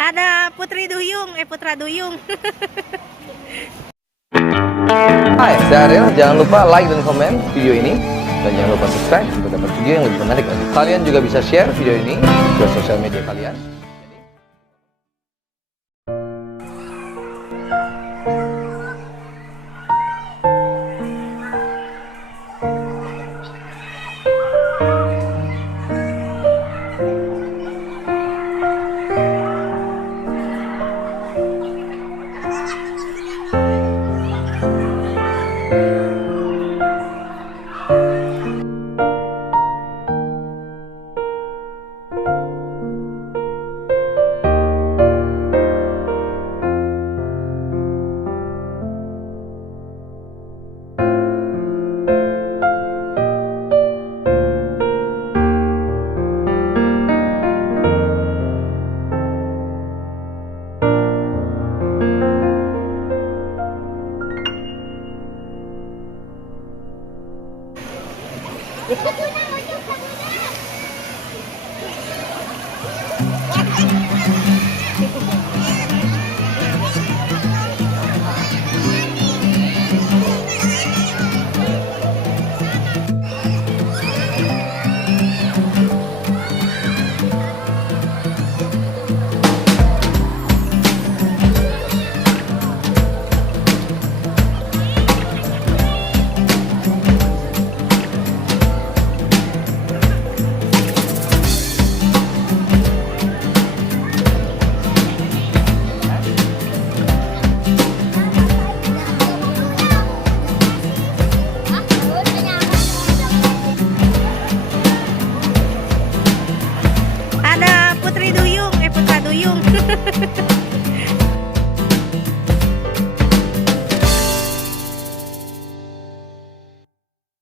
Ada Putri Duyung, Putra Duyung. Hai, saya Ariel. Jangan lupa like dan komen video ini. Dan jangan lupa subscribe untuk dapat video yang lebih menarik lagi. Kalian juga bisa share video ini ke sosial media kalian. Ada Putri